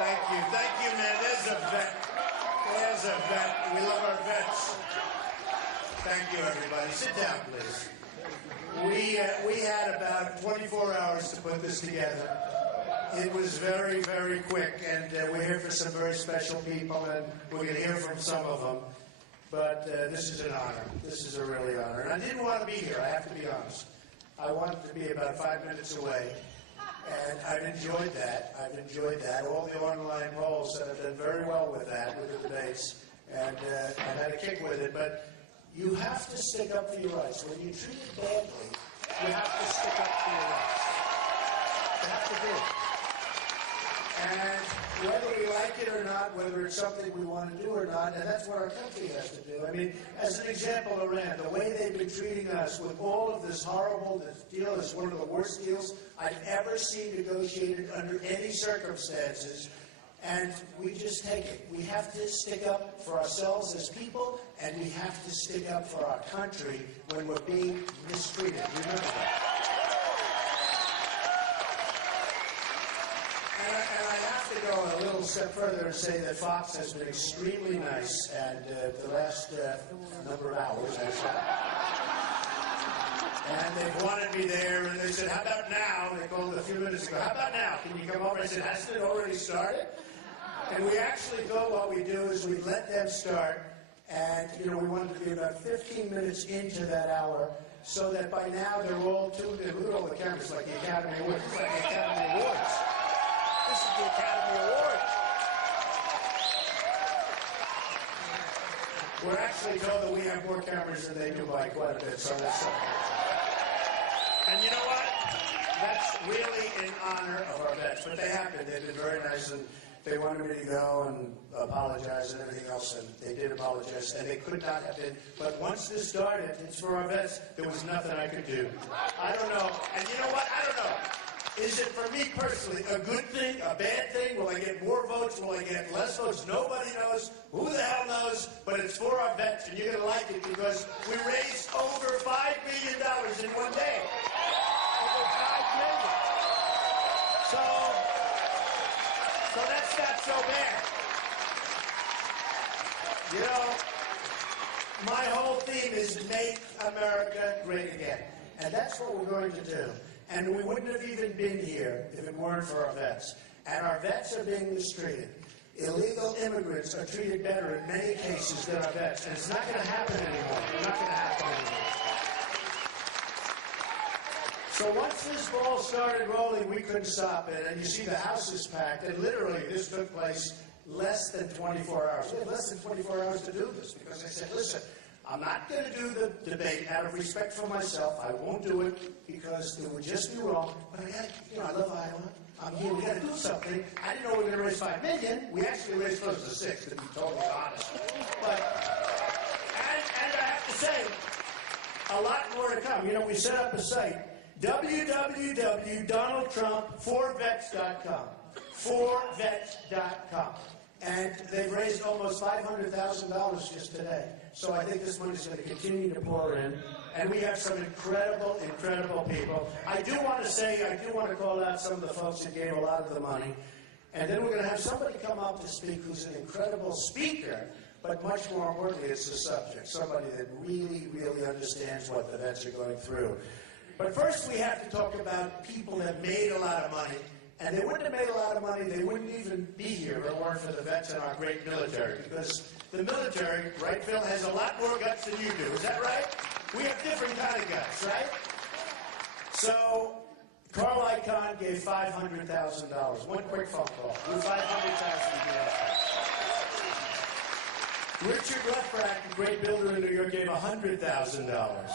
Thank you, man. There's a vet. There's a vet. We love our vets. Thank you, everybody. Sit down, please. We had about 24 hours to put this together. It was very, very quick, and we're here for some very special people, and we're going to hear from some of them. But this is an honor. This is a really honor. And I didn't want to be here, I have to be honest. I wanted to be about 5 minutes away. And I've enjoyed that. All the online polls have done very well with that, with the debates. And I've had a kick with it. But you have to stick up for your rights. When you're treated badly, you have to stick up for your rights. You have to do it. And whether we like it or not, whether it's something we want to do or not, and that's what our country has to do. I mean, as an example, Iran, the way they've been treating us with all of this horrible deal is one of the worst deals I've ever seen negotiated under any circumstances. And we just take it. We have to stick up for ourselves as people, and we have to stick up for our country when we're being mistreated. Remember that. And I have to go a little step further and say that Fox has been extremely nice, and the last number of hours, actually. And they've wanted me there, and they said, how about now? They called a few minutes ago. How about now? Can you come over? I said, hasn't it already started? And we actually thought what we do is we let them start, and we wanted to be about 15 minutes into that hour, so that by now they're all tuned in. Look at all the cameras, like the Academy Awards. It's like the Academy Awards. This is the Academy Awards. We're actually told that we have more cameras than they do by quite a bit, so that's and you know what? That's really in honor of our vets. But they have been. They've been very nice, and they wanted me to go and apologize and everything else, and they did apologize, and they could not have been. But once this started, it's for our vets, there was nothing I could do. I don't know. And you know what? I don't know. Is it for me personally a good thing, a bad thing? Will I get more votes? Will I get less votes? Nobody knows. Who the hell knows? But it's for our vets, and you're going to like it because we raised over $5 million in one day. Over $5 million. So that's not so bad. You know, my whole theme is Make America Great Again. And that's what we're going to do. And we wouldn't have even been here if it weren't for our vets. And our vets are being mistreated. Illegal immigrants are treated better in many cases than our vets. And it's not going to happen anymore. It's not going to happen anymore. So once this ball started rolling, we couldn't stop it. And you see the house is packed. And literally, this took place less than 24 hours. We had less than 24 hours to do this because I said, listen, I'm not going to do the debate out of respect for myself. I won't do it because it would just be wrong. But I love Iowa. I'm here. We got to do something. I didn't know we were going to raise $5 million. We actually raised close to $6 million, to be totally honest. And I have to say, a lot more to come. We set up a site, www.donaldtrump4vets.com. 4vets.com. And they've raised almost $500,000 just today. So I think this money is going to continue to pour in. And we have some incredible, incredible people. I do want to call out some of the folks that gave a lot of the money. And then we're going to have somebody come up to speak who's an incredible speaker, but much more importantly, it's the subject. Somebody that really, really understands what the vets are going through. But first we have to talk about people that made a lot of money. And they wouldn't have made a lot of money, they wouldn't even be here if it weren't for the vets and our great military. Because the military, right, Phil, has a lot more guts than you do. Is that right? We have different kind of guts, right? So, Carl Icahn gave $500,000. One quick phone call. $500,000. Richard Lefrak, the great builder in New York, gave $100,000.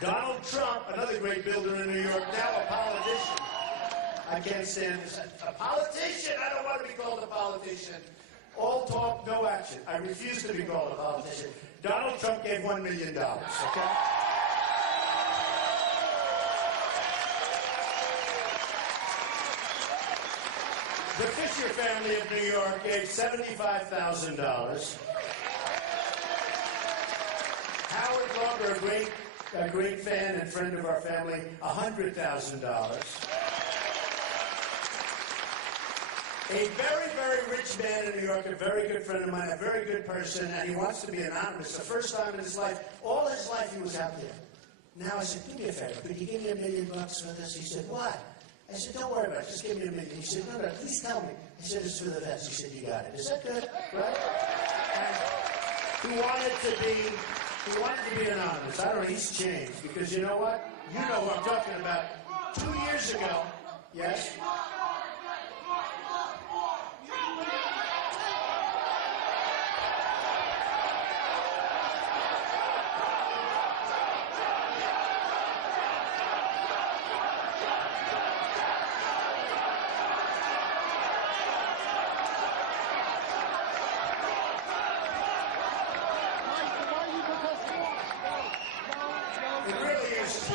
Donald Trump, another great builder in New York, now a politician. I can't stand this. A politician? I don't want to be called a politician. All talk, no action. I refuse to be called a politician. Donald Trump gave $1 million, okay? The Fisher family of New York gave $75,000. Howard Glover, a great a great fan and friend of our family, $100,000. A very, very rich man in New York, a very good friend of mine, a very good person, and he wants to be anonymous. The first time in his life, all his life he was out there. Now I said, do me a favor, could you give me $1 million for this? He said, what? I said, don't worry about it, just give me $1 million. He said, no, please tell me. He said, it's for the vets. He said, you got it. Is that good? Right? And he wanted to be anonymous. I don't know, he's changed, because you know what? You know who I'm talking about. 2 years ago, yes? It really is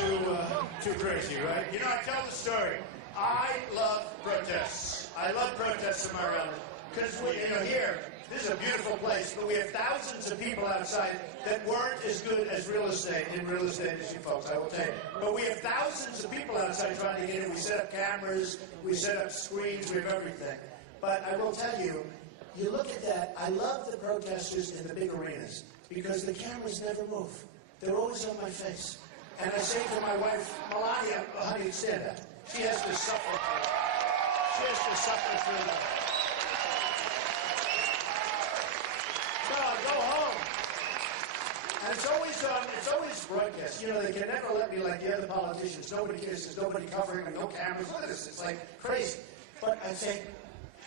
too crazy, right? You know, I tell the story. I love protests. I love protests in my rally. Because, here, this is a beautiful place, but we have thousands of people outside that weren't as good as real estate, as you folks, I will tell you. But we have thousands of people outside trying to get in. We set up cameras, we set up screens, we have everything. But I will tell you, you look at that, I love the protesters in the big arenas, because the cameras never move. They're always on my face. And I say to my wife, Melania, honey, stand up. She has to suffer through it. She has to suffer through that. Go home. And it's always broadcast. You know, they can never let me like the other politicians. Nobody cares. There's nobody covering me, no cameras. Look at this. It's like crazy. But I say,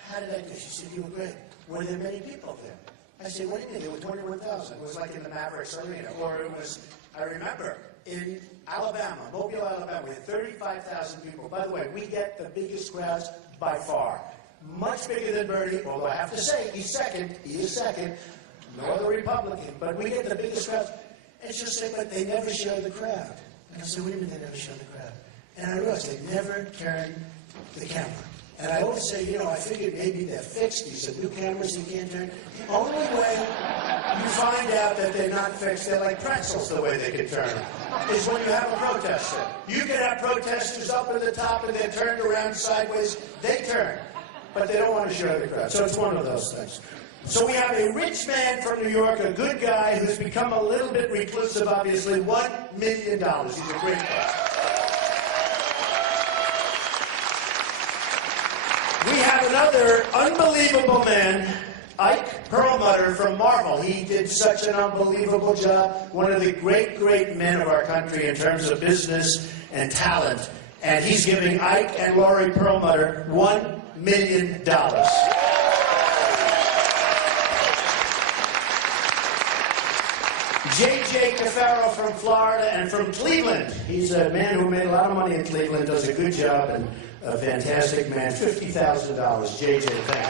how did I do? She said, you were great. Were there many people there? I said, what do you mean? There were 21,000. It was like in the Mavericks Arena. Or it was, I remember, in Alabama, Mobile, Alabama, we had 35,000 people. By the way, we get the biggest crowds by far. Much bigger than Bernie, although I have to say, he is second. No other Republican, but we get the biggest crowds. And she'll say, but they never show the crowd. And I said, what do you mean they never show the crowd? And I realized they never turn the camera. And I always say, I figured maybe they're fixed. These are new cameras you can't turn. The only way you find out that they're not fixed, they're like pretzels the way they can turn them, is when you have a protester. You can have protesters up at the top and they're turned around sideways. They turn, but they don't want to show the crowd. So it's one of those things. So we have a rich man from New York, a good guy who's become a little bit reclusive, obviously, $1 million. He's a great guy. We have another unbelievable man, Ike Perlmutter from Marvel. He did such an unbelievable job. One of the great, great men of our country in terms of business and talent. And he's giving Ike and Laurie Perlmutter $1 million. J.J. Cafaro from Florida and from Cleveland. He's a man who made a lot of money in Cleveland, does a good job, and a fantastic man. $50,000. J.J., thank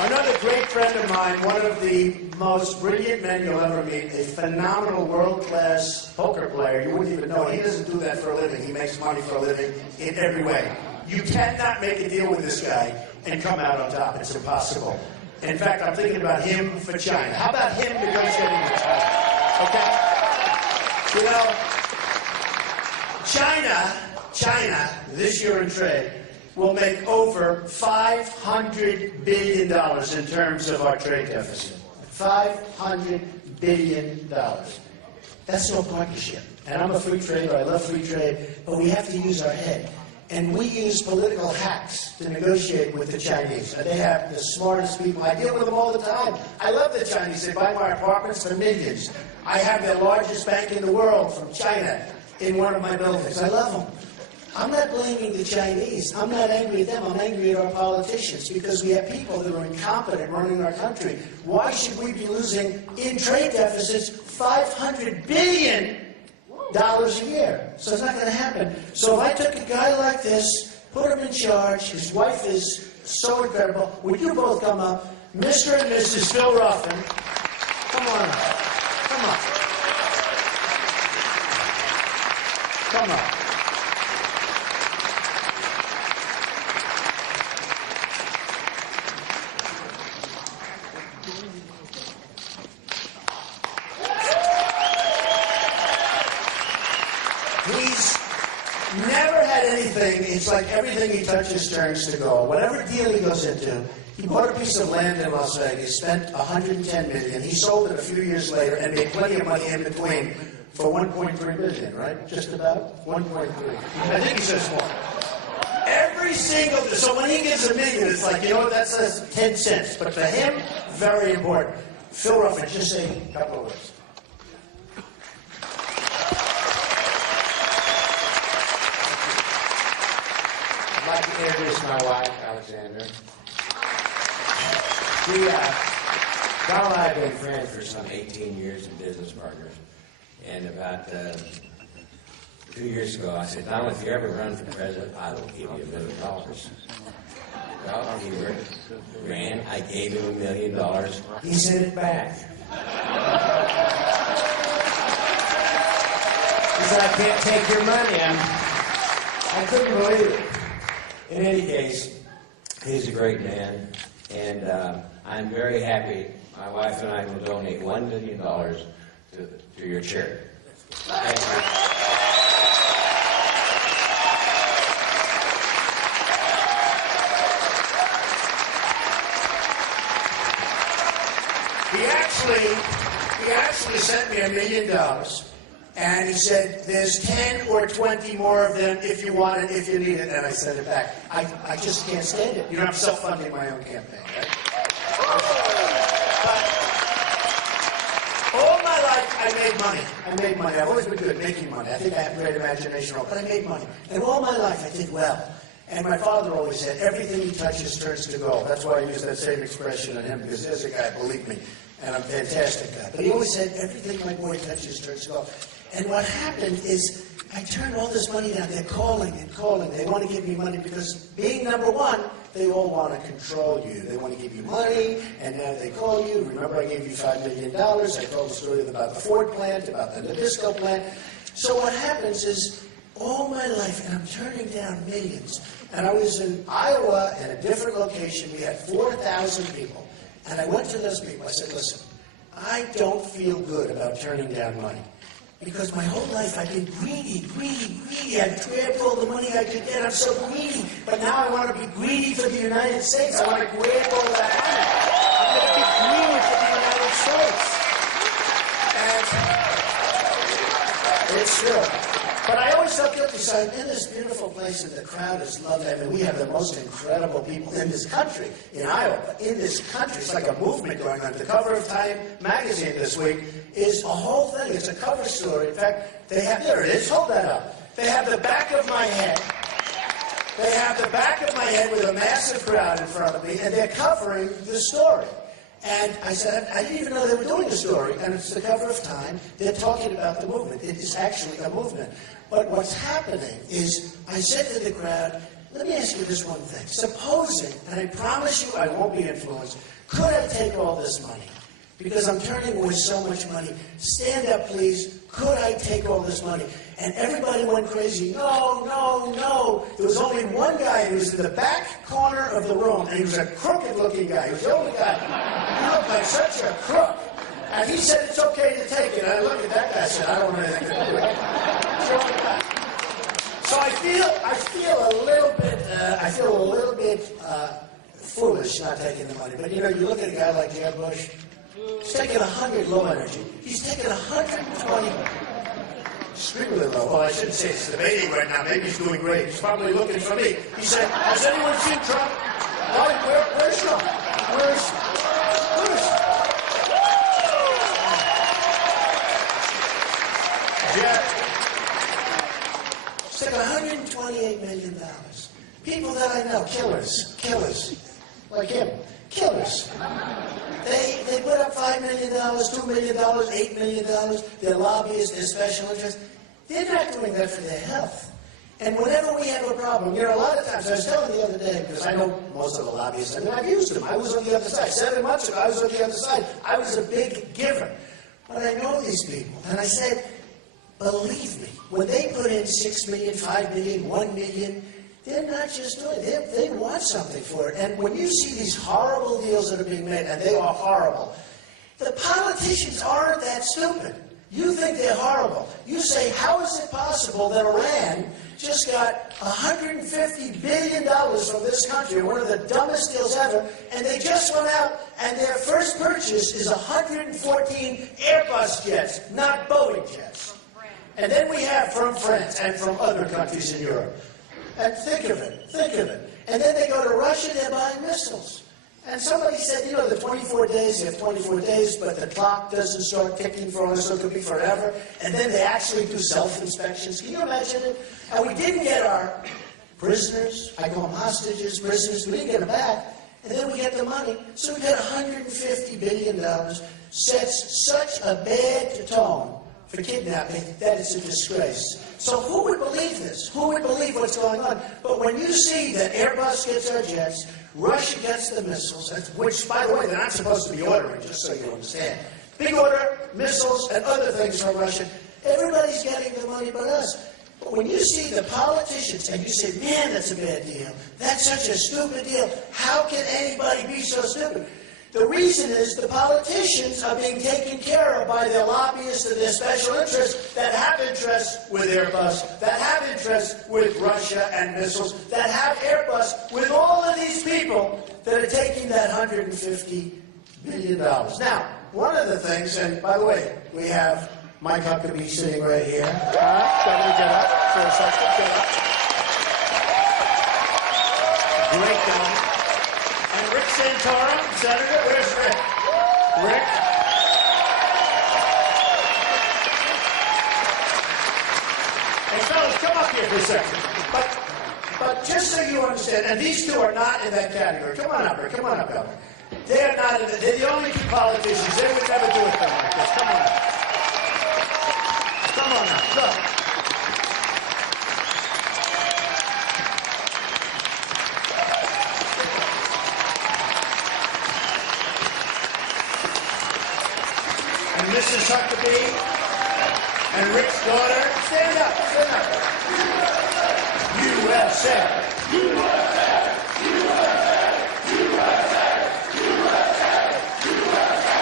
you. Another great friend of mine, one of the most brilliant men you'll ever meet, a phenomenal world-class poker player. You wouldn't even know. He doesn't do that for a living. He makes money for a living in every way. You cannot make a deal with this guy and come out on top. It's impossible. In fact, I'm thinking about him for China. How about him negotiating with China? Okay? China, this year in trade, will make over $500 billion in terms of our trade deficit. $500 billion. That's no partnership. And I'm a free trader. I love free trade. But we have to use our head. And we use political hacks to negotiate with the Chinese. They have the smartest people. I deal with them all the time. I love the Chinese. They buy my apartments for millions. I have the largest bank in the world from China in one of my buildings. I love them. I'm not blaming the Chinese. I'm not angry at them. I'm angry at our politicians because we have people that are incompetent running our country. Why should we be losing in trade deficits $500 billion a year? So it's not going to happen. So if I took a guy like this, put him in charge, his wife is so incredible, would you both come up? Mr. and Mrs. Phil Ruffin. Come on up. Come on. Come on. thing, it's like everything he touches turns to gold. Whatever deal he goes into, he bought a piece of land in Las Vegas, spent $110 million. He sold it a few years later and made plenty of money in between for $1.3 billion, right? Just about 1.3. I think he says more. Every single, so when he gives $1 million, it's like, you know what, that says 10 cents. But for him, very important. Phil Ruffin, just say a couple of words. I'd like to introduce my wife, Alexandra. Don and I have been friends for some 18 years and business partners. And about 2 years ago, I said, Don, if you ever run for president, I will give you $1 million. Well, he ran. I gave him $1 million. He sent it back. He said, I can't take your money. I couldn't believe it. In any case, he's a great man, and I'm very happy. My wife and I will donate $1 million to your charity. Thank you. He actually sent me $1 million, and he said, there's 10 or 20 more of them if you want it, if you need it, and I sent it back. I just can't stand it. You know, I'm self-funding my own campaign, right? But all my life, I made money. I've always been good at making money. I think I have a great imagination, but I made money. And all my life, I did well. And my father always said, everything he touches turns to gold. That's why I use that same expression on him, because there's a guy, believe me, and I'm a fantastic guy. But he always said, everything my boy touches turns to gold. And what happened is, I turned all this money down. They're calling and calling. They want to give me money because being number one, they all want to control you. They want to give you money, and now they call you. Remember, I gave you $5 million. I told the story about the Ford plant, about the Nabisco plant. So what happens is, all my life, and I'm turning down millions. And I was in Iowa in a different location. We had 4,000 people. And I went to those people. I said, listen, I don't feel good about turning down money. Because my whole life I've been greedy. I've grabbed all the money I could get. I'm so greedy. But now I want to be greedy for the United States. I want to grab all that money. I'm going to be greedy for the United States. And it's true. But I always felt guilty. So I'm in this beautiful place, and the crowd is lovely. I mean, we have the most incredible people in this country, in Iowa. But in this country, it's like a movement going on. The cover of Time magazine this week is a whole thing. It's a cover story. In fact, they have, there it is, hold that up. They have the back of my head. They have the back of my head with a massive crowd in front of me, and they're covering the story. And I said, I didn't even know they were doing a story, and it's the cover of Time. They're talking about the movement. It is actually a movement. But what's happening is, I said to the crowd, let me ask you this one thing. Supposing, and I promise you I won't be influenced, could I take all this money? Because I'm turning away so much money. Stand up, please. Could I take all this money? And everybody went crazy. No, no, no. There was only one guy who was in the back corner of the room, and he was a crooked-looking guy. He was the only guy. He looked like such a crook. And he said it's okay to take it. And I looked at that guy and said, I don't want anything to do with it. So I feel a little bit foolish not taking the money. But you know, you look at a guy like Jeb Bush. He's taking 100 low energy. He's taking 120 extremely low. Well, I shouldn't say it's debating right now. Maybe he's doing great. He's probably looking for me. He said, has anyone seen Trump? Where's Trump? Where's Jeff? He's taking $128 million. People that I know, killers, like him, killers. They put up $5 million, $2 million, $8 million. Their lobbyists, their special interests. They're not doing that for their health. And whenever we have a problem, you know, a lot of times, I was telling the other day, because I know most of the lobbyists, I mean, I've used them. I was on the other side. 7 months ago, I was on the other side. I was a big giver. But I know these people. And I said, believe me, when they put in $6 million, $5 million, $1 million, they're not just doing it. They want something for it. And when you see these horrible deals that are being made, and they are horrible, the politicians aren't that stupid. You think they're horrible. You say, how is it possible that Iran just got $150 billion from this country, one of the dumbest deals ever, and they just went out and their first purchase is 114 Airbus jets, not Boeing jets. And then we have from France and from other countries in Europe. And think of it, think of it. And then they go to Russia, they're buying missiles. And somebody said, you know, the 24 days, you have 24 days, but the clock doesn't start ticking for us, so it could be forever. And then they actually do self-inspections. Can you imagine it? And we didn't get our prisoners, I call them hostages, prisoners, we didn't get them back. And then we get the money. So we got $150 billion, sets such a bad tone for kidnapping that it's a disgrace. So who would believe this? Who would believe what's going on? But when you see that Airbus gets our jets, Russia gets the missiles, which, by the way, they're not supposed to be ordering, just so you understand. Big order, missiles, and other things from Russia. Everybody's getting the money but us. But when you see the politicians and you say, man, that's a bad deal. That's such a stupid deal. How can anybody be so stupid? The reason is the politicians are being taken care of by their lobbyists and their special interests that have interests with Airbus, that have interests with Russia and missiles, that have Airbus with all of these people that are taking that $150 billion. Now, one of the things, and by the way, we have Mike Huckabee sitting right here. All right, Governor, get up for a second. Get up. Great guy. And Rick Santorum, Senator. Where's Rick? Rick? Hey, fellas, come up here for a second. But just so you understand, and these two are not in that category. Come on up, Rick. Come on up, Governor. They're not in the, they're the only two politicians. They would never do a thing like this. Come on up. Come on up. Look. Mrs. Huckabee and Rick's daughter, stand up, stand up. USA. USA. USA. USA. USA.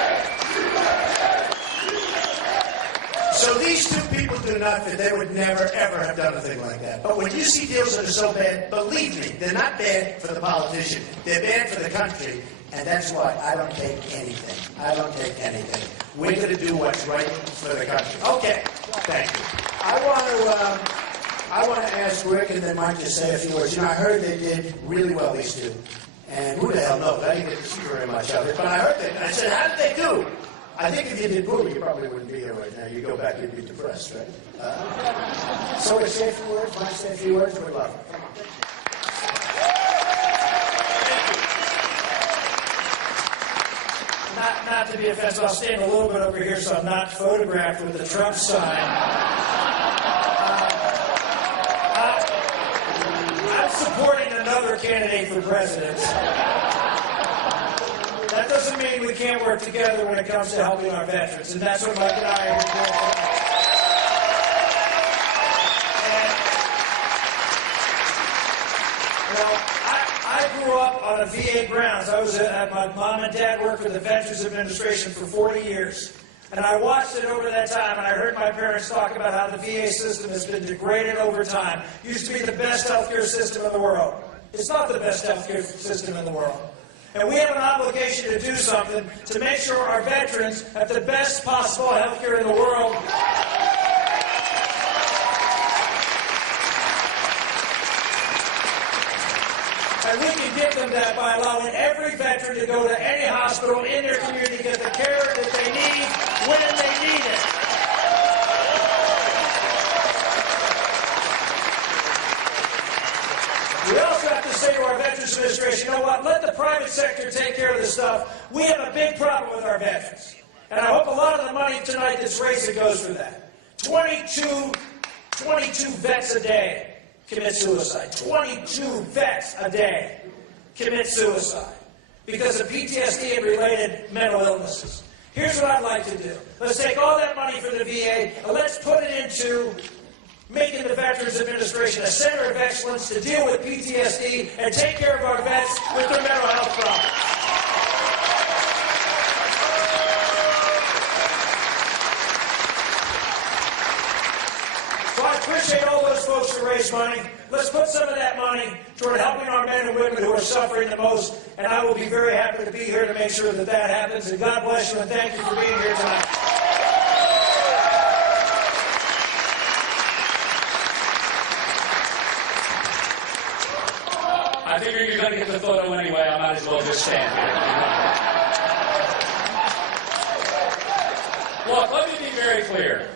So these two people do nothing. They would never, ever have done a thing like that. But when you see deals that are so bad, believe me, they're not bad for the politician. They're bad for the country. And that's why I don't take anything. I don't take anything. We're going to do what's right for the country. Okay. Thank you. I want to ask Rick and then Mike to say a few words. You know, I heard they did really well, these two. And who the hell knows? I didn't get to see very much of it. But I heard that. And I said, how did they do? I think if you did poorly, you probably wouldn't be here right now. You'd go back, you'd be depressed, right? So we say a few words. Mike say a few words. We'd love it. Not to be offensive, I'll stand a little bit over here so I'm not photographed with the Trump sign. I'm supporting another candidate for president. That doesn't mean we can't work together when it comes to helping our veterans, and that's what Mike and I are doing. I grew up on a VA grounds. My mom and dad worked for the Veterans Administration for 40 years. And I watched it over that time, and I heard my parents talk about how the VA system has been degraded over time. It used to be the best healthcare system in the world. It's not the best healthcare system in the world. And we have an obligation to do something to make sure our veterans have the best possible healthcare in the world. And we can give them that by allowing every veteran to go to any hospital in their community to get the care that they need when they need it. We also have to say to our Veterans Administration, you know what, let the private sector take care of this stuff. We have a big problem with our veterans. And I hope a lot of the money tonight that's raised goes for that. 22 vets a day commit suicide. 22 vets a day commit suicide because of PTSD and related mental illnesses. Here's what I'd like to do. Let's take all that money from the VA and let's put it into making the Veterans Administration a center of excellence to deal with PTSD and take care of our vets with their mental health problems. raise money. Let's put some of that money toward helping our men and women who are suffering the most, and I will be very happy to be here to make sure that that happens. And God bless you, and thank you for being here tonight. I figure you're going to get the photo anyway. I might as well just stand here. Look, let me be very clear.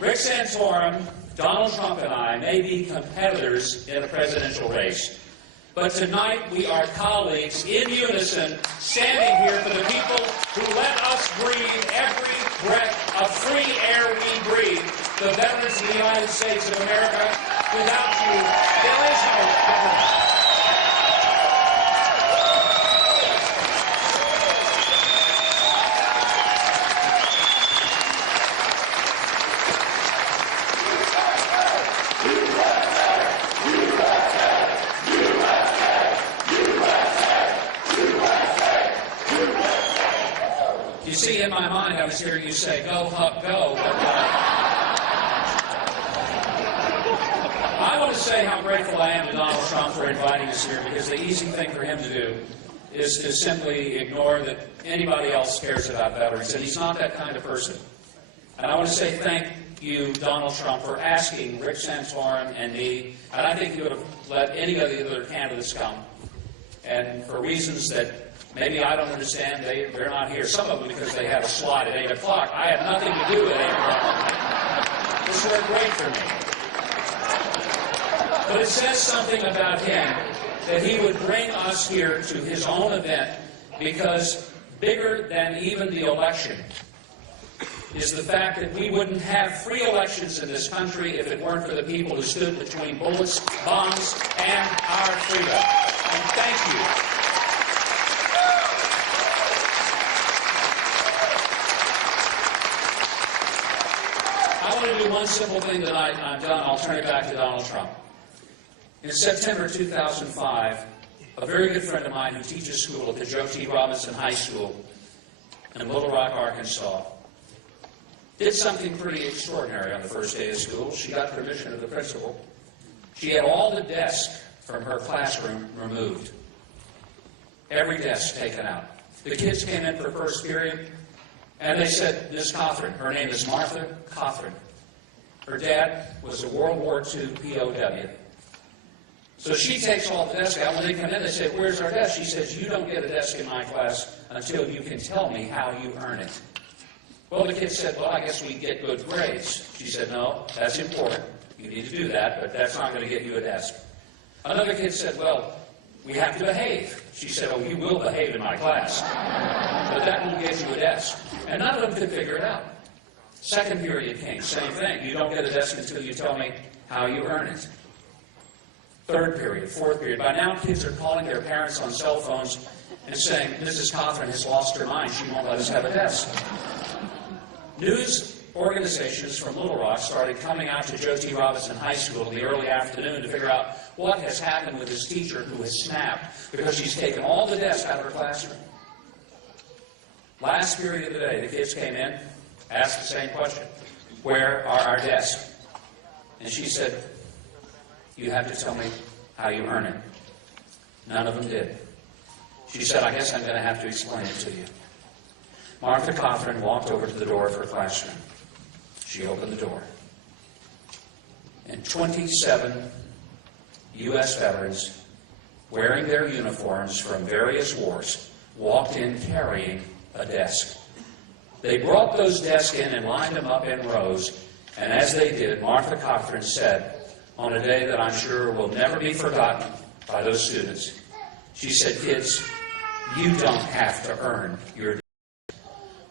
Rick Santorum, Donald Trump, and I may be competitors in a presidential race. But tonight we are colleagues in unison, standing here for the people who let us breathe every breath of free air we breathe, the veterans of the United States of America. Without you, there is no government. You see, in my mind, I was hearing you say, "Go, Huck, go." I want to say how grateful I am to Donald Trump for inviting us here, because the easy thing for him to do is to simply ignore that anybody else cares about veterans, and he's not that kind of person. And I want to say thank you, Donald Trump, for asking Rick Santorum and me, and I think you would have let any of the other candidates come, and for reasons that maybe I don't understand, they're not here. Some of them because they had a slot at 8 o'clock. I had nothing to do with 8 o'clock. This worked great for me. But it says something about him that he would bring us here to his own event, because bigger than even the election is the fact that we wouldn't have free elections in this country if it weren't for the people who stood between bullets, bombs, and our freedom. And thank you. I want to do one simple thing tonight, and I'm done. I'll turn it back to Donald Trump. In September 2005, a very good friend of mine who teaches school at the Joe T. Robinson High School in Little Rock, Arkansas, did something pretty extraordinary on the first day of school. She got permission of the principal. She had all the desks from her classroom removed. Every desk taken out. The kids came in for first period, and they said, "Miss Cothran," her name is Martha Cothran. Her dad was a World War II POW. So she takes all the desks out. When they come in, they say, "Where's our desk?" She says, "You don't get a desk in my class until you can tell me how you earn it." Well, the kids said, "Well, I guess we get good grades." She said, "No, that's important. You need to do that, but that's not going to get you a desk." Another kid said, "Well, we have to behave." She said, "Oh, you will behave in my class, but that won't get you a desk." And none of them could figure it out. Second period came, same thing. "You don't get a desk until you tell me how you earn it." Third period, fourth period. By now, kids are calling their parents on cell phones and saying, "Mrs. Cothran has lost her mind. She won't let us have a desk." News organizations from Little Rock started coming out to Joe T. Robinson High School in the early afternoon to figure out what has happened with this teacher who has snapped because she's taken all the desks out of her classroom. Last period of the day, the kids came in, asked the same question: "Where are our desks?" And she said, "You have to tell me how you earn it." None of them did. She said, "I guess I'm going to have to explain it to you." Martha Cothran walked over to the door of her classroom. She opened the door. And 27 U.S. veterans, wearing their uniforms from various wars, walked in carrying a desk. They brought those desks in and lined them up in rows, and as they did, Martha Cothran said, on a day that I'm sure will never be forgotten by those students, she said, "Kids, you don't have to earn your desk,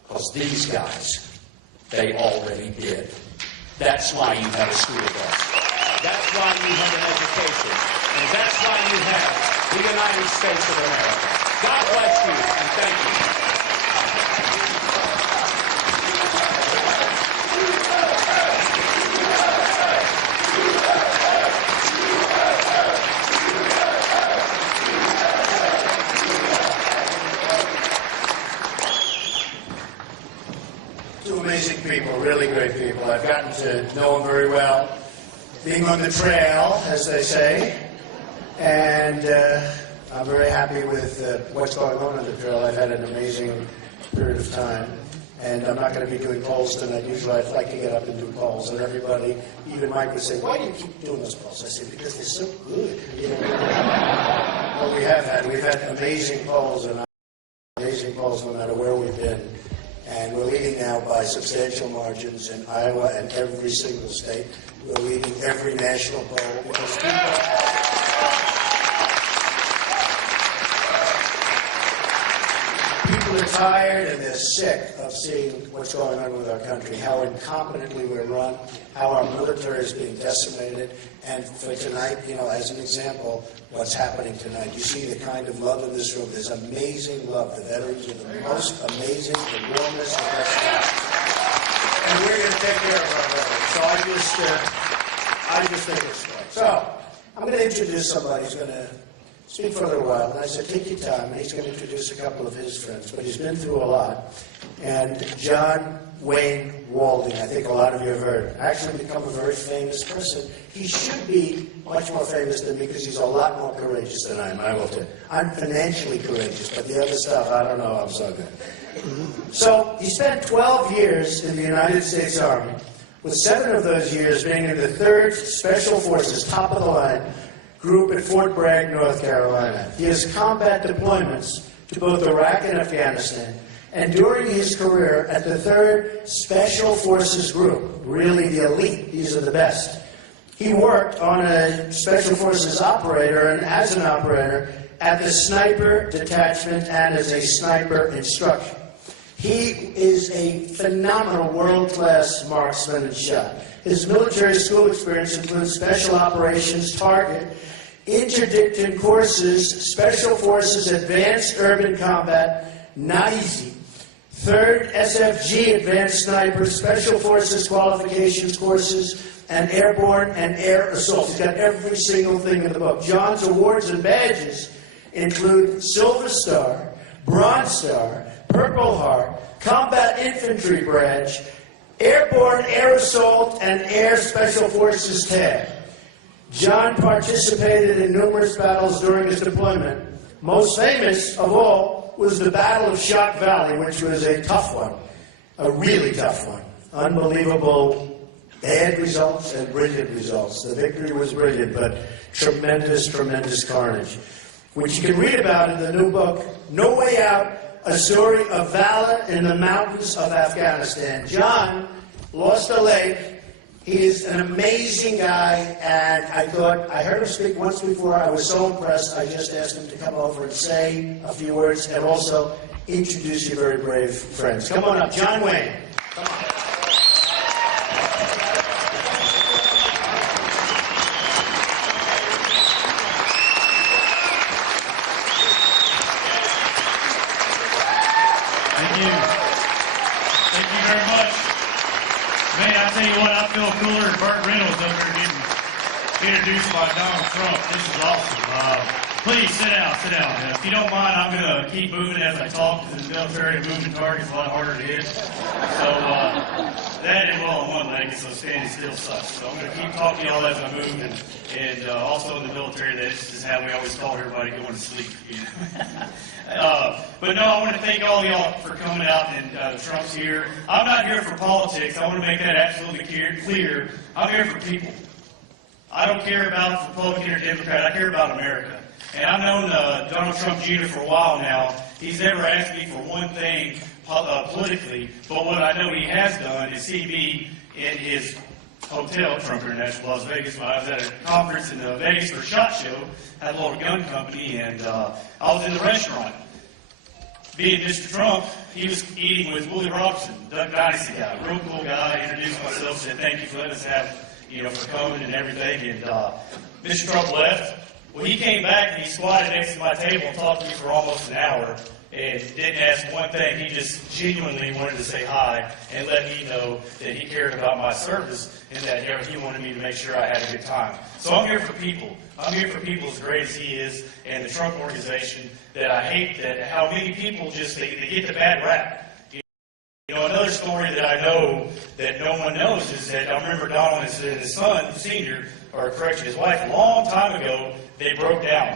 because these guys, they already did. That's why you have a school bus. That's why you have an education. And that's why you have the United States of America." God bless you, and thank you. Two amazing people, really great people. I've gotten to know them very well. being on the trail, as they say. And I'm very happy with what's going on the trail. I've had an amazing period of time. And I'm not going to be doing polls tonight. Usually I'd like to get up and do polls. And everybody, even Mike would say, why do you keep doing those polls? I say, because they're so good. You know? Well, we've had amazing polls, and amazing polls no matter where we've been. And we're leading now by substantial margins in Iowa and every single state. We're leading every national poll because people are tired and they're sick of seeing what's going on with our country, how incompetently we're run, how our military is being decimated. And for tonight, you know, as an example, what's happening tonight. You see the kind of love in this room. There's amazing love. The veterans are the most amazing, the warmest, the best. And we're going to take care of our veterans. So I just think it's right. So I'm going to introduce somebody who's going to speak for a little while. And I said, take your time. And he's going to introduce a couple of his friends. But he's been through a lot. And John Wayne Walding, I think a lot of you have heard, actually become a very famous person. He should be much more famous than me because he's a lot more courageous than I am. I will tell you. I'm financially courageous, but the other stuff, I don't know, I'm so good. So he spent 12 years in the United States Army, with 7 of those years being in the 3rd Special Forces, top of the line, group at Fort Bragg, North Carolina. He has combat deployments to both Iraq and Afghanistan. And during his career at the 3rd Special Forces Group, really the elite, these are the best, he worked on a Special Forces operator and as an operator at the sniper detachment and as a sniper instructor. He is a phenomenal world-class marksman and shot. His military school experience includes Special Operations Target, Interdicted Courses, Special Forces Advanced Urban Combat, not easy, 3rd SFG Advanced Sniper, Special Forces Qualifications Courses, and Airborne and Air Assault. He's got every single thing in the book. John's awards and badges include Silver Star, Bronze Star, Purple Heart, Combat Infantry Badge, Airborne Air Assault, and Air Special Forces Tab. John participated in numerous battles during his deployment. Most famous of all was the Battle of Shock Valley, which was a tough one, a really tough one. Unbelievable bad results and brilliant results. The victory was brilliant, but tremendous, tremendous carnage, which you can read about in the new book, No Way Out, A Story of Valor in the Mountains of Afghanistan. John lost a leg. He is an amazing guy, and I heard him speak once before. I was so impressed, I just asked him to come over and say a few words and also introduce your very brave friends. Come on up, John Wayne. Come on. Thank you very much. Man, I tell you what, I feel cooler than Burt Reynolds over here getting introduced by Donald Trump. This is awesome. Please sit down, sit down. If you don't mind, I'm going to keep moving as I talk because in the military, a moving target is a lot harder to hit. So that and well on one leg, so standing still sucks. So I'm going to keep talking to y'all as I move. And also in the military, this is how we always call everybody going to sleep. You know? But no, I want to thank all y'all for coming out, and Trump's here. I'm not here for politics. I want to make that absolutely clear. I'm here for people. I don't care about Republican or Democrat. I care about America. And I've known Donald Trump Jr. for a while now. He's never asked me for one thing politically, but what I know he has done is see me in his hotel, Trump International Las Vegas, when I was at a conference in Vegas for a SHOT Show, had a little gun company, and I was in the restaurant. Being Mr. Trump, he was eating with Willie Robinson, Duck Dynasty guy, real cool guy. Introduced myself, said thank you for letting us have, for coming and everything. And Mr. Trump left. Well, he came back and he squatted next to my table and talked to me for almost an hour and didn't ask one thing. He just genuinely wanted to say hi and let me know that he cared about my service and that he wanted me to make sure I had a good time. So I'm here for people. I'm here for people as great as he is and the Trump organization that I hate that how many people just, they get the bad rap. Another another story that I know that no one knows is that I remember Donald and his son, senior, or correction, his wife, a long time ago, they broke down.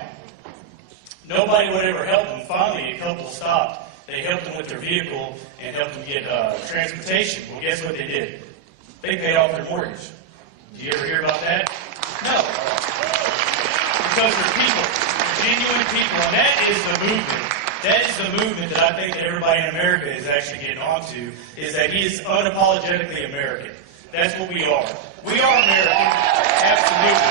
Nobody would ever help them. Finally, a couple stopped. They helped them with their vehicle and helped them get transportation. Well, guess what they did? They paid off their mortgage. Did you ever hear about that? No. Because they're people. Genuine people. And that is the movement. That is the movement that I think that everybody in America is actually getting onto, is that he is unapologetically American. That's what we are. We are American. Absolutely.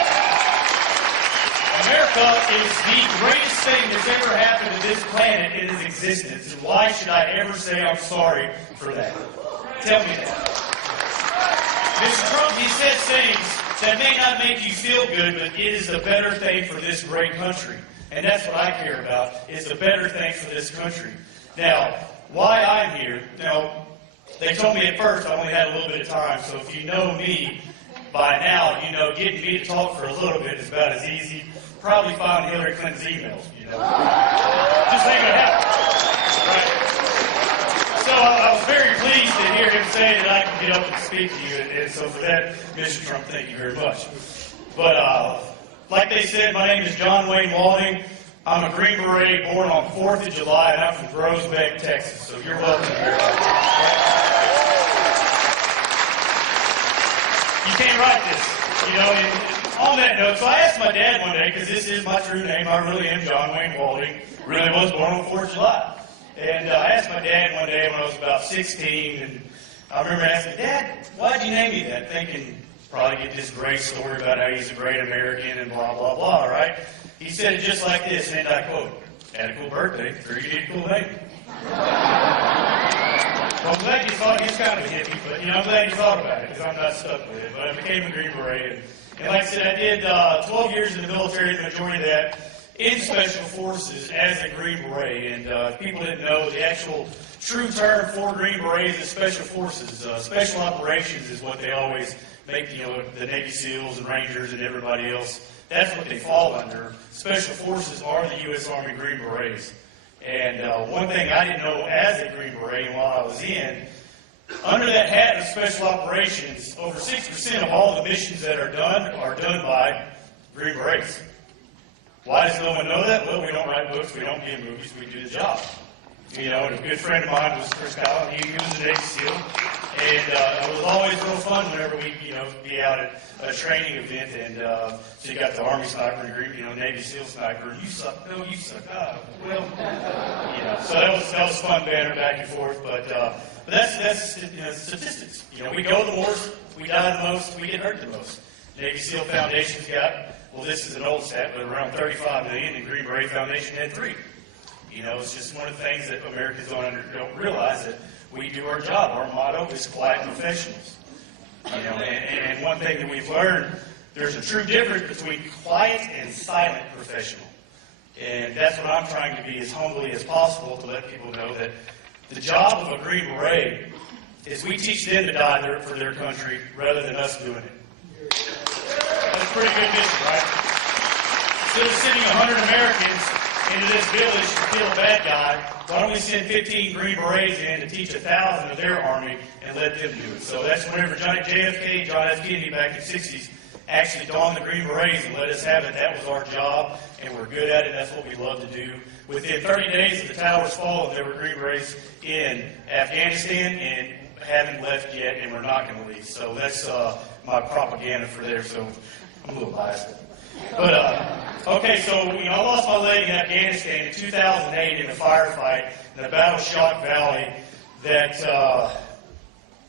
America is the greatest thing that's ever happened to this planet in its existence. And why should I ever say I'm sorry for that? Tell me that. Mr. Trump, he says things that may not make you feel good, but it is the better thing for this great country. And that's what I care about, is the better thing for this country. Now, why I'm here, now, they told me at first I only had a little bit of time, so if you know me by now, you know getting me to talk for a little bit is about as easy. Probably find Hillary Clinton's emails, you know. Just ain't gonna happen. Right? So I was very pleased to hear him say that I can get up and speak to you, and so for that, Mr. Trump, thank you very much. But like they said, my name is John Wayne Walding. I'm a Green Beret born on 4th of July, and I'm from Groesbeck, Texas. So you're welcome here. You can't write this, you know. And on that note, so I asked my dad one day, because this is my true name. I really am John Wayne Walding. Really was born on 4th of July. And I asked my dad one day when I was about 16, and I remember asking, Dad, why'd you name me that? Thinking, probably get this great story about how he's a great American and blah, blah, blah, right? He said it just like this, and I quote, had a cool birthday, sure you need a cool name. Well, I'm glad you thought, he's kind of a hippie, but you know, I'm glad you thought about it, because I'm not stuck with it. But I became a Green Beret, and like I said, I did 12 years in the military, the majority of that in Special Forces as a Green Beret. And if people didn't know, the actual true term for Green Berets is Special Forces. Special Operations is what they always make, you know, the Navy SEALs and Rangers and everybody else. That's what they fall under. Special Forces are the U.S. Army Green Berets. And one thing I didn't know as a Green Beret while I was in, under that hat of Special Operations, over 6% of all the missions that are done by Green Berets. Why does no one know that? Well, we don't write books, we don't be in movies, we do the job. You know, and a good friend of mine was Chris Collins. He was a Navy SEAL. And it was always real fun whenever we, you know, be out at a training event. And so you got the Army sniper and, you know, Navy SEAL sniper. And you suck. No, you suck. Well, you know, so that was fun banter back and forth. But that's you know, statistics. You know, we go the most, we die the most, we get hurt the most. Navy SEAL Foundation's got, well, this is an old stat, but around 35 million, and Green Beret Foundation had 3. You know, it's just one of the things that Americans don't realize, that we do our job. Our motto is quiet professionals. You know, and one thing that we've learned, there's a true difference between quiet and silent professional. And that's what I'm trying to be, as humbly as possible, to let people know that the job of a Green Beret is we teach them to die for their country rather than us doing it. That's a pretty good mission, right? Instead of sending 100 Americans into this village to kill a bad guy, why don't we send 15 Green Berets in to teach 1,000 of their army and let them do it? So that's whenever John F. Kennedy back in the 60s actually donned the Green Berets and let us have it. That was our job, and we're good at it. That's what we love to do. Within 30 days of the towers falling, there were Green Berets in Afghanistan and haven't left yet, and we're not going to leave. So that's my propaganda for there. So I'm a little biased. But, okay, so you know, I lost my leg in Afghanistan in 2008 in a firefight in the Battle of Shock Valley that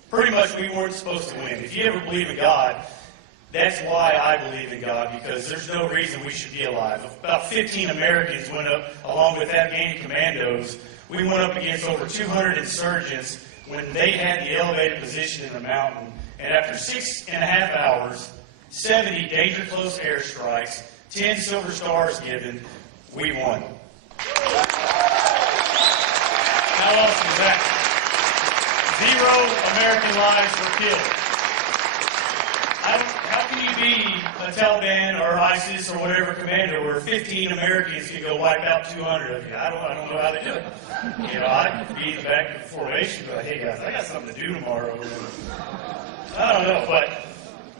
pretty much we weren't supposed to win. If you ever believe in God, that's why I believe in God, because there's no reason we should be alive. About 15 Americans went up, along with Afghani commandos. We went up against over 200 insurgents when they had the elevated position in the mountain. And after 6.5 hours, 70 danger close airstrikes, 10 silver stars given, we won. How awesome is that? 0 American lives were killed. How can you be a Taliban or ISIS or whatever commander where 15 Americans can go wipe out 200 of you? I don't know how they do it. You know, I could be in the back of the formation, but hey guys, I got something to do tomorrow. I don't know, but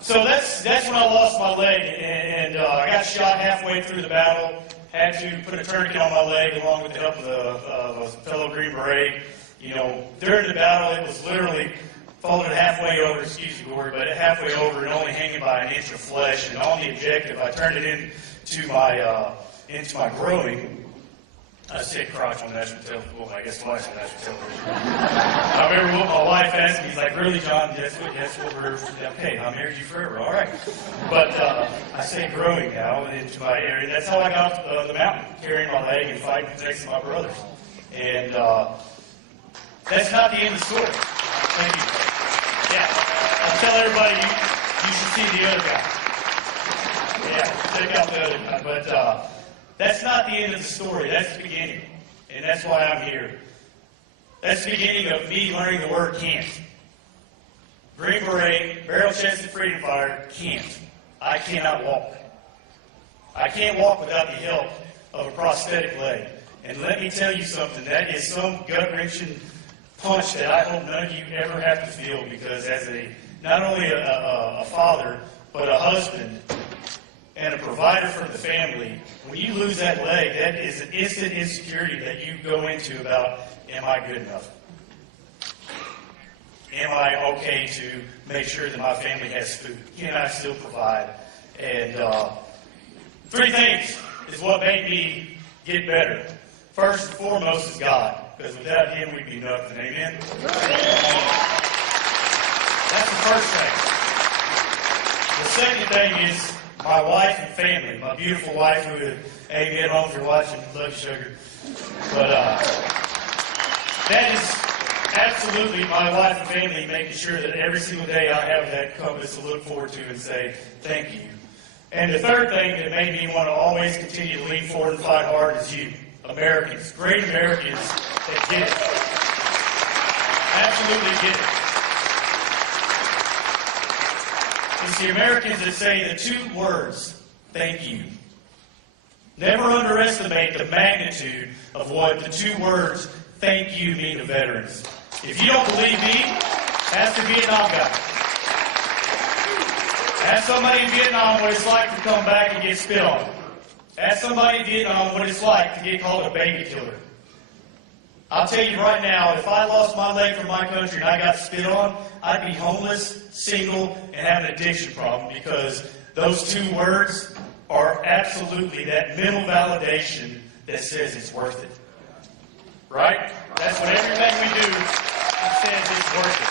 so that's when I lost my leg, and I got shot halfway through the battle. Had to put a tourniquet on my leg along with the help of a fellow Green Beret. You know, during the battle, it was literally folded halfway over, excuse me, Corey, but halfway over and only hanging by an inch of flesh. And on the objective, I turned it into my groin. I said crotch on national television. Well, I guess twice on national television. I remember what my wife asked me. He's like, "Really, John? That's what we're okay. I married you forever. All right." But I say growing now into my area. That's how I got up the mountain, carrying my leg and fighting next to my brothers. And that's not the end of the story. Thank you. Yeah, I'll tell everybody you should see the other guy. Yeah, check out the other guy. But that's not the end of the story. That's the beginning. And that's why I'm here. That's the beginning of me learning the word can't. Green Beret, barrel-chested freedom fighter, can't. I cannot walk. I can't walk without the help of a prosthetic leg. And let me tell you something, that is some gut-wrenching punch that I hope none of you ever have to feel, because as not only a father, but a husband, and a provider for the family, when you lose that leg, that is an instant insecurity that you go into about, am I good enough? Am I okay to make sure that my family has food? Can I still provide? And three things is what made me get better. First and foremost is God, because without Him we'd be nothing. Amen? That's the first thing. The second thing is my wife and family, my beautiful wife, who, Amy at home, if you're watching, love you, sugar. But that is absolutely my wife and family, making sure that every single day I have that compass to look forward to and say, thank you. And the third thing that made me want to always continue to lean forward and fight hard is you, Americans, great Americans that get it. Absolutely get it. It's the Americans that say the two words, thank you. Never underestimate the magnitude of what the two words, thank you, mean to veterans. If you don't believe me, ask the Vietnam guy. Ask somebody in Vietnam what it's like to come back and get spit on. Ask somebody in Vietnam what it's like to get called a baby killer. I'll tell you right now, if I lost my leg from my country and I got spit on, I'd be homeless, single, and have an addiction problem, because those two words are absolutely that mental validation that says it's worth it. Right? That's what everything we do says it's worth it.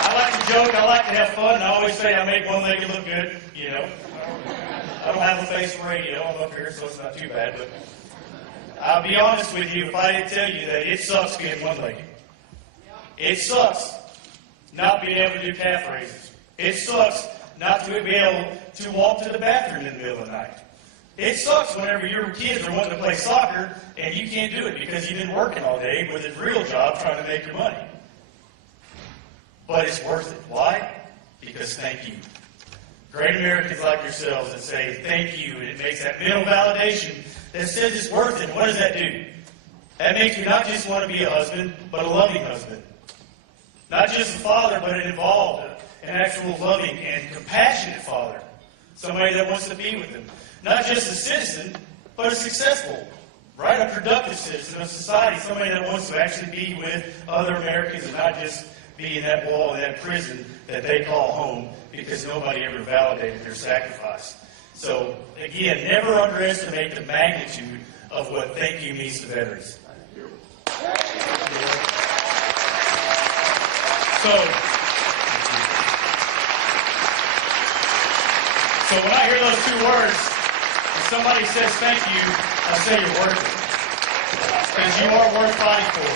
I like to joke, I like to have fun, and I always say I make one leg look good, you know. I don't have a face for radio, I'm up here, so it's not too bad, but I'll be honest with you, if I didn't tell you that it sucks being one-legged. It sucks not being able to do calf raises. It sucks not to be able to walk to the bathroom in the middle of the night. It sucks whenever your kids are wanting to play soccer and you can't do it because you've been working all day with a real job trying to make your money. But it's worth it. Why? Because thank you. Great Americans like yourselves that say thank you, and it makes that mental validation that says it's worth it. What does that do? That makes you not just want to be a husband, but a loving husband. Not just a father, but an involved, an actual loving and compassionate father. Somebody that wants to be with them. Not just a citizen, but a successful, right? A productive citizen of society. Somebody that wants to actually be with other Americans and not just be in that wall, in that prison that they call home, because nobody ever validated their sacrifice. So, again, never underestimate the magnitude of what thank you means to veterans. So when I hear those two words, and somebody says thank you, I say you're worth it. Because you are worth fighting for.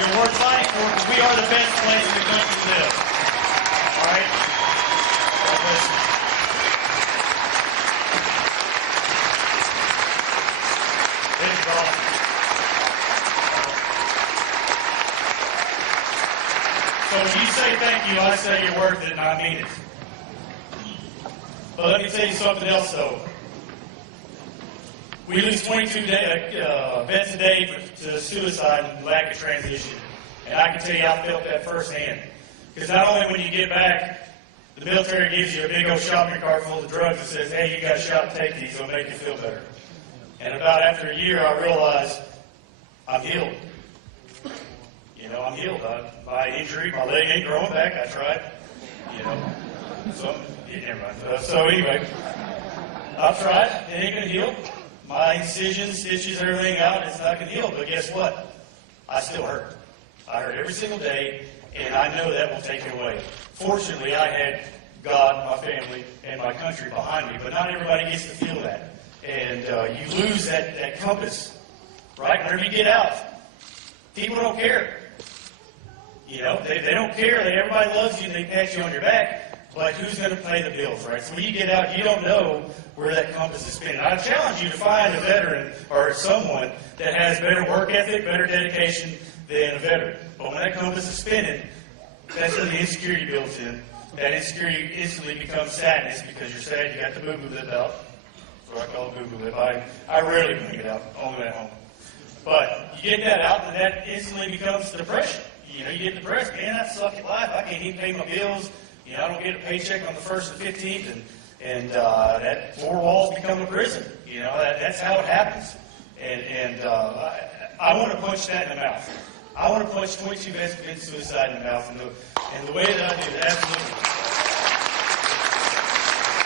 You're worth fighting for because we are the best place in the country to live. All right? God bless you. This is awesome. So when you say thank you, I say you're worth it, and I mean it. But let me tell you something else, though. We lose 22 vets a day to suicide and lack of transition. And I can tell you I felt that firsthand. Because not only when you get back, the military gives you a big old shopping cart full of drugs and says, hey, you got a shot, take these, it'll make you feel better. And about after a year, I realized I'm healed. You know, I'm healed. My injury, my leg ain't growing back. I tried. You know, so, yeah, never mind. So anyway, I've tried. It ain't going to heal. My incisions, stitches, everything out, it's not going to heal. But guess what? I still hurt. I hurt every single day, and I know that will take it away. Fortunately, I had God, my family, and my country behind me, but not everybody gets to feel that. And you lose that compass, right? Whenever you get out, people don't care. You know, they don't care. Everybody loves you and they pat you on your back, but who's going to pay the bills, right? So when you get out, you don't know where that compass is spinning. I challenge you to find a veteran or someone that has better work ethic, better dedication than a veteran. But when that compass is spinning, that's where the insecurity builds in. That insecurity instantly becomes sadness because you're sad you got the boo-boo lip out. That's what I call a boo-boo lip. I rarely bring it out, only at home. But you get that out, and that instantly becomes depression. You know, you get depressed. Man, I suck at life. I can't even pay my bills. You know, I don't get a paycheck on the 1st and 15th, and that 4 walls become a prison. You know, that's how it happens. And I want to punch that in the mouth. I want to punch 22 vets committed suicide in the mouth, and the way that I do it, absolutely.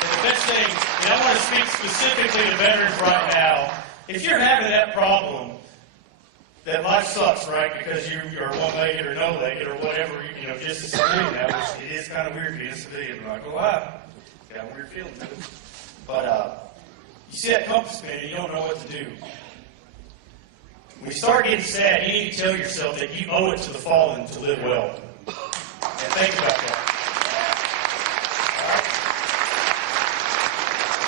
And the best thing, and I want to speak specifically to veterans right now, if you're having that problem, that life sucks, right? Because you're one-legged or no-legged or whatever, you know, just a civilian now, which it is kind of weird being a civilian. I'm not going to lie. Got a weird feeling to it. But you see that compass spinning, you don't know what to do. When you start getting sad, you need to tell yourself that you owe it to the fallen to live well. And think about that.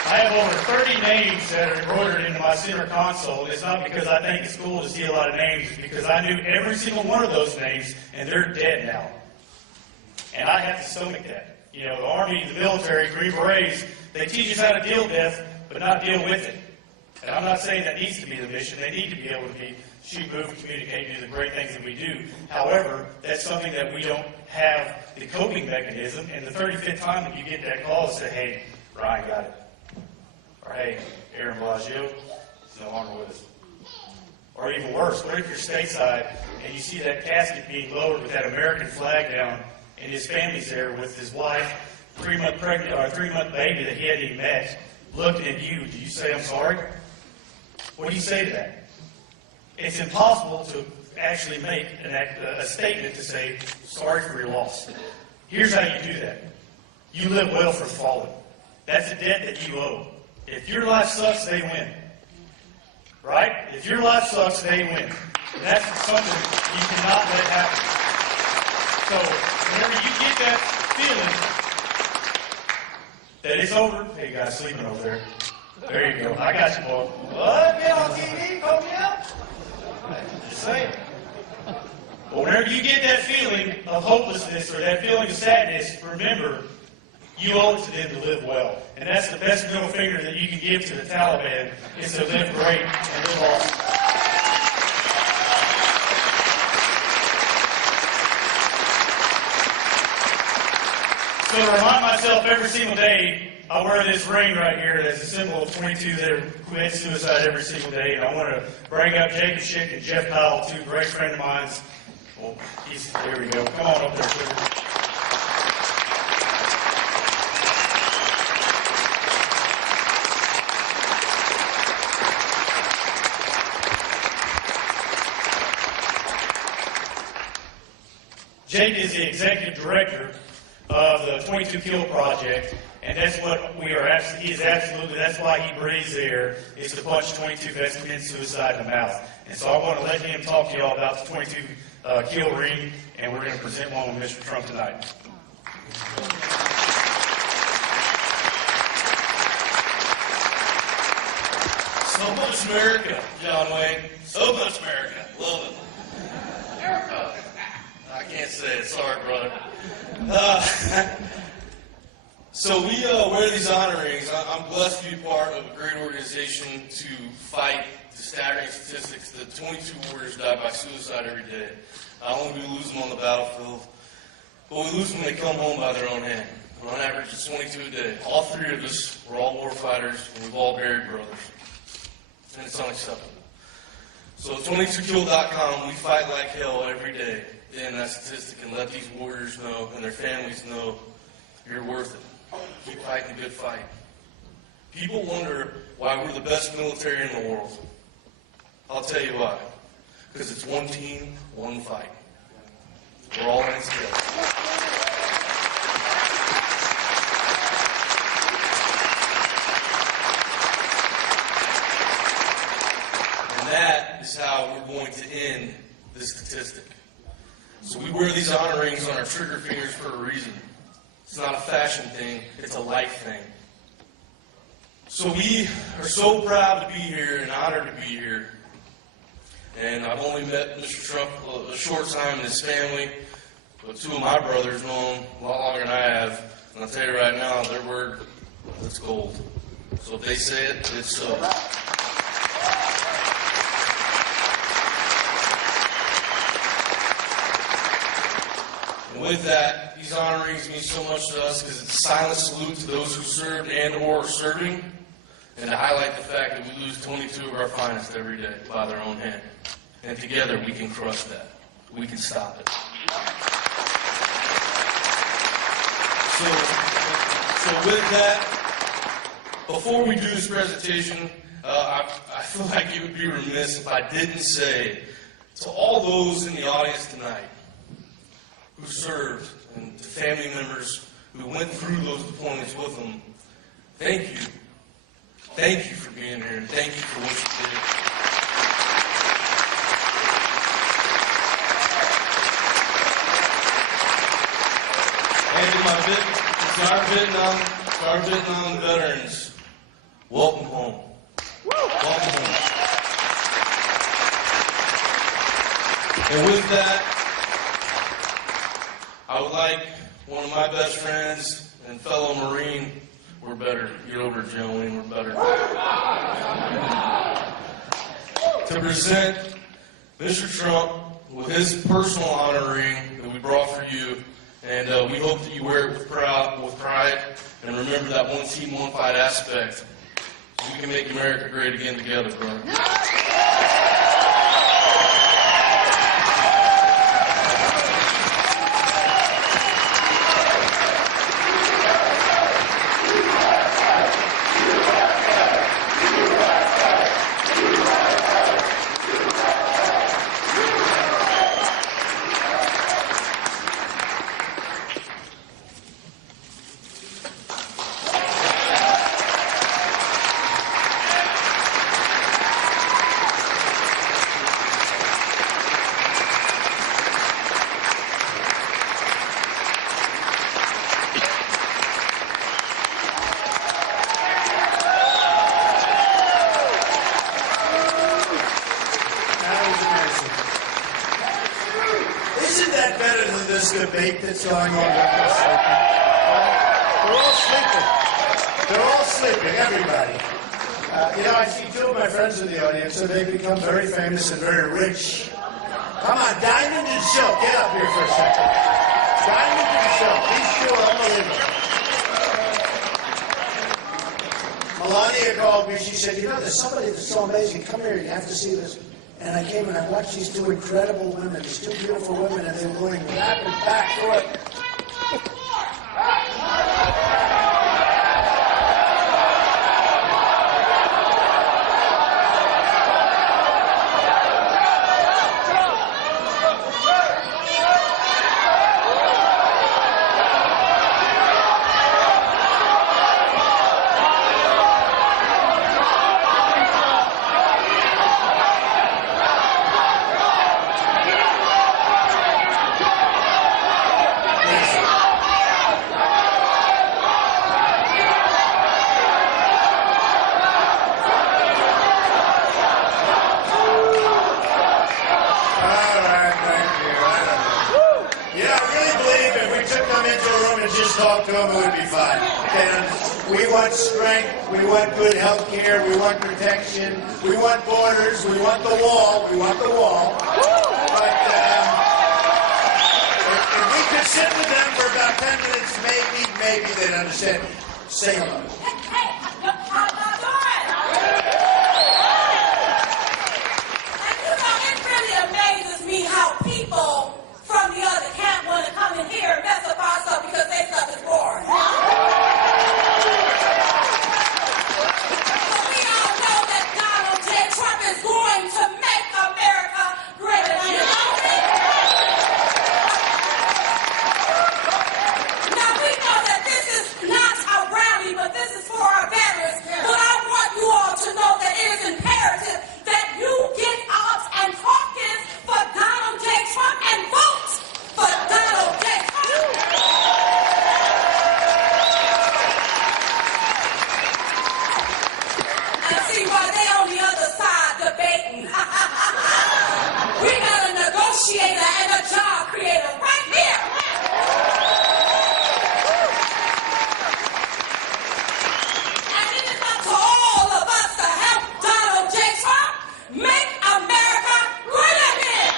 I have over 30 names that are embroidered into my center console. It's not because I think it's cool to see a lot of names. It's because I knew every single one of those names, and they're dead now. And I have to stomach that. You know, the Army, the military, Green Berets, they teach us how to deal with death, but not deal with it. And I'm not saying that needs to be the mission. They need to be able to shoot, move, communicate, do the great things that we do. However, that's something that we don't have the coping mechanism. And the 35th time that you get that call to say, hey, Ryan got it. Or, hey, Aaron Bellagio is no longer with us. Or even worse, what if you're stateside and you see that casket being lowered with that American flag down and his family's there with his wife, 3-month pregnant or 3-month baby that he hadn't even met, looking at you? Do you say, I'm sorry? What do you say to that? It's impossible to actually make a statement to say, sorry for your loss. Here's how you do that. You live well for the fallen. That's a debt that you owe. If your life sucks, they win. Right? If your life sucks, they win. That's something you cannot let happen. So, whenever you get that feeling that it's over, hey, you guys sleeping over there. There you go. I got you, boy. What? Get on TV? Call me out? Just saying. But whenever you get that feeling of hopelessness or that feeling of sadness, remember, you owe it to them to live well. And that's the best middle finger that you can give to the Taliban, is to live great and live awesome. So to remind myself every single day, I wear this ring right here that's a symbol of 22 that commit suicide every single day. And I want to bring up Jacob Schick and Jeff Powell, 2 great friends of mine. Well, there we go. Come on up there, Twitter. Jake is the executive director of the 22 Kill Project, and that's what we are. He is absolutely. That's why he breathes air, is to punch 22 vets committed suicide in the mouth. And so I want to let him talk to y'all about the 22 Kill ring, and we're going to present one with Mr. Trump tonight. So much America, John Wayne. So much America. Love it. America. I can't say it. Sorry, brother. So we wear these honor rings. I'm blessed to be part of a great organization to fight the staggering statistics that 22 warriors die by suicide every day. Not only do we lose them on the battlefield, but we lose them when they come home by their own hand. On average, it's 22 a day. All three of us were all war fighters, and we've all buried brothers. And it's unacceptable. So 22kill.com, we fight like hell every day to end that statistic and let these warriors know and their families know you're worth it. Keep fighting a good fight. People wonder why we're the best military in the world. I'll tell you why. Because it's one team, one fight. We're all in it together. And that is how we're going to end this statistic. So we wear these honor rings on our trigger fingers for a reason. It's not a fashion thing, it's a life thing. So we are so proud to be here and honored to be here. And I've only met Mr. Trump a short time in his family, but two of my brothers know him a lot longer than I have. And I'll tell you right now, their word, it's gold. So if they say it, it's so. And with that, these honor rings mean so much to us because it's a silent salute to those who served and or are serving, and to highlight the fact that we lose 22 of our finest every day by their own hand. And together we can crush that. We can stop it. So with that, before we do this presentation, I feel like it would be remiss if I didn't say to all those in the audience tonight who served and to family members who went through those deployments with them, thank you. Thank you for being here, and thank you for what you did. And to our Vietnam veterans, welcome home. Welcome home. And with that, I would like one of my best friends and fellow Marine, we're better. Get over it, Joe Wayne, we're better. To present Mr. Trump with his personal honor ring that we brought for you. And we hope that you wear it with pride, and remember that one team, one fight aspect. So we can make America great again together, brother. Debate that's going on. They're all sleeping. They're all sleeping, everybody. I see two of my friends in the audience, so they've become very famous and very rich. Come on, Diamond and Silk, get up here for a second. Diamond and Silk, these two are unbelievable. Melania called me, she said, there's somebody that's so amazing, come here, you have to see this. And I came and I watched these two incredible women, these two beautiful women, and they were going rapid back for it. and just talk to them, it would be fine. We want strength, we want good health care, we want protection, we want borders, we want the wall, But if we could sit with them for about 10 minutes, maybe they'd understand. Say hello. Hey, how y'all doing? And it really amazes me how people from the other camp want to come in here and mess up our stuff because their stuff is boring. But we all know that Donald J. Trump is going to make America great again. Now we know that this is not a rally, but this is for our veterans. But I want you all to know that it is imperative that you get out and caucus for Donald J. Trump and vote for Donald J. Trump. And see why they on the other side debating. We got a negotiator and a job creator right here. And it is up to all of us to help Donald J. Trump make America great again.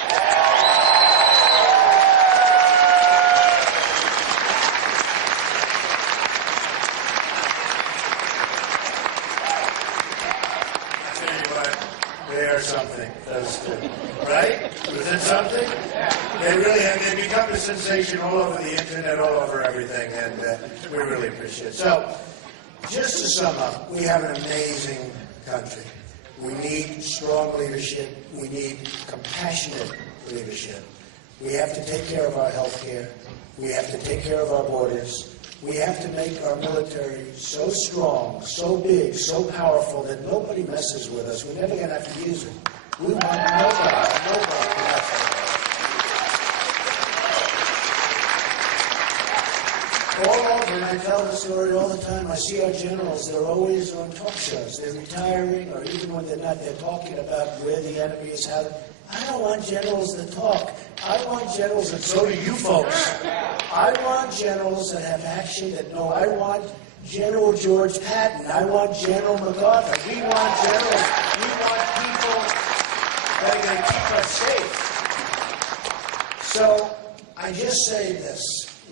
I tell you what, they are something, those two. Right? Was it something? They really have. They become a sensation all over the internet, all over everything, and we really appreciate it. So, just to sum up, we have an amazing country. We need strong leadership. We need compassionate leadership. We have to take care of our health care. We have to take care of our borders. We have to make our military so strong, so big, so powerful that nobody messes with us. We're never going to have to use it. We want nobody to mess with us. All over, and I tell the story all the time, I see our generals, they're always on talk shows. They're retiring, or even when they're not, they're talking about where the enemy is, how. I don't want generals that talk. I want generals, and so do you folks. I want generals that have action, that know. I want General George Patton. I want General MacArthur. We want generals. We want people that are going to keep us safe. So I just say this.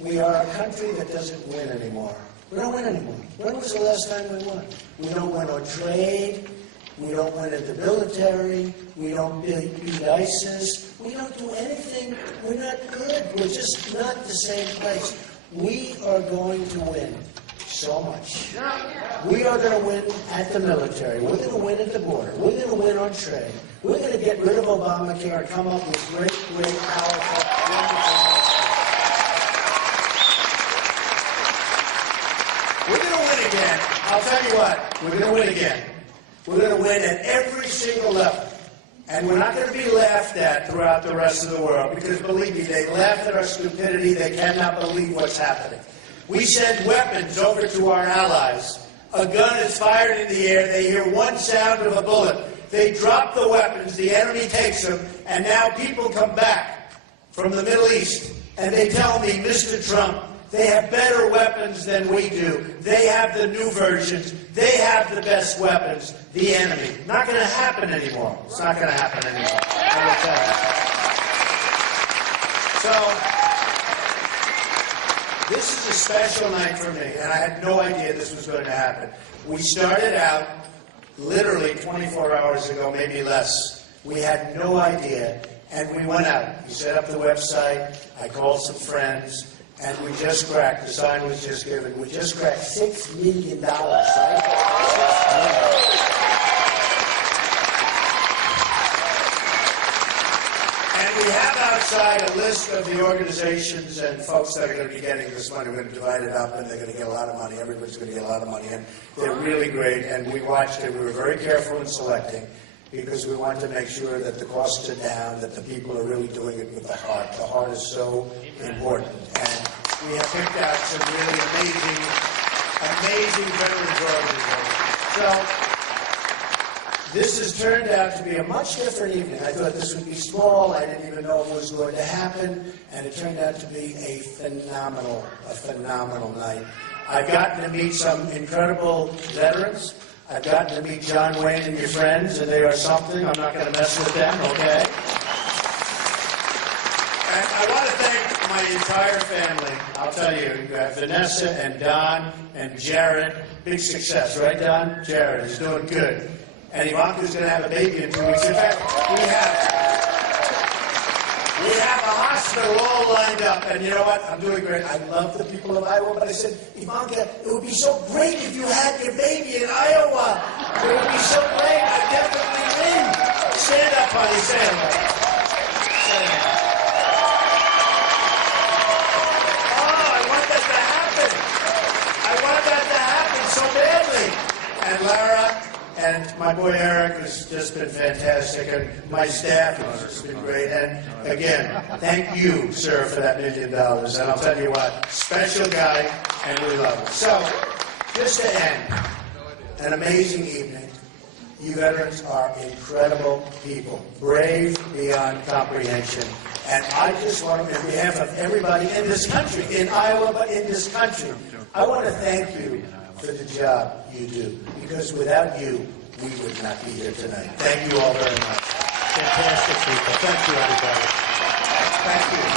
We are a country that doesn't win anymore. We don't win anymore. When was the last time we won? We don't win on trade. We don't win at the military. We don't beat ISIS. We don't do anything. We're not good. We're just not the same place. We are going to win so much. We are going to win at the military. We're going to win at the border. We're going to win on trade. We're going to get rid of Obamacare and come up with great, powerful, wonderful. We're going to win again. I'll tell you what. We're going to win again. We're going to win at every single level. And we're not going to be laughed at throughout the rest of the world, because believe me, they laugh at our stupidity. They cannot believe what's happening. We send weapons over to our allies. A gun is fired in the air. They hear one sound of a bullet. They drop the weapons. The enemy takes them. And now people come back from the Middle East. And they tell me, Mr. Trump, they have better weapons than we do. They have the new versions. They have the best weapons. The enemy. Not going to happen anymore. It's not going to happen anymore. I will tell you. So, this is a special night for me, and I had no idea this was going to happen. We started out literally 24 hours ago, maybe less. We had no idea, and we went out. We set up the website. I called some friends. And we just cracked, the sign was just given, we just cracked $6 million, right? $6 million. And we have outside a list of the organizations and folks that are going to be getting this money. We're going to divide it up, and they're going to get a lot of money. Everybody's going to get a lot of money, and they're really great. And we watched it. We were very careful in selecting, because we want to make sure that the costs are down, that the people are really doing it with the heart. The heart is so important. And we have picked out some really amazing veterans organizations. So This has turned out to be a much different evening. I thought this would be small. I didn't even know it was going to happen, and it turned out to be a phenomenal night. I've gotten to meet some incredible veterans. I've gotten to meet John Wayne and your friends, and they are something. I'm not going to mess with them, okay? And I want to thank my entire family. I'll tell you, Vanessa and Don and Jared, big success, right, Don? Jared is doing good. And Ivanka's going to have a baby in 2 weeks. In fact, we have a hospital all lined up. And you know what? I'm doing great. I love the people of Iowa, but I said, Ivanka, it would be so great if you had your baby in Iowa. It would be so great. I'd definitely win. Stand up, honey. Stand up. Stand up. Oh, I want that to happen. I want that to happen so badly. And Lara, and my boy Eric has just been fantastic, and my staff has just been great. And again, thank you, sir, for that $1 million. And I'll tell you what, special guy, and we love him. So, just to end, an amazing evening. You veterans are incredible people, brave beyond comprehension. And I just want to, on behalf of everybody in this country, in Iowa, but in this country, I want to thank you for the job you do, because without you, we would not be here tonight. Thank you all very much. Fantastic people. Thank you, everybody. Thank you.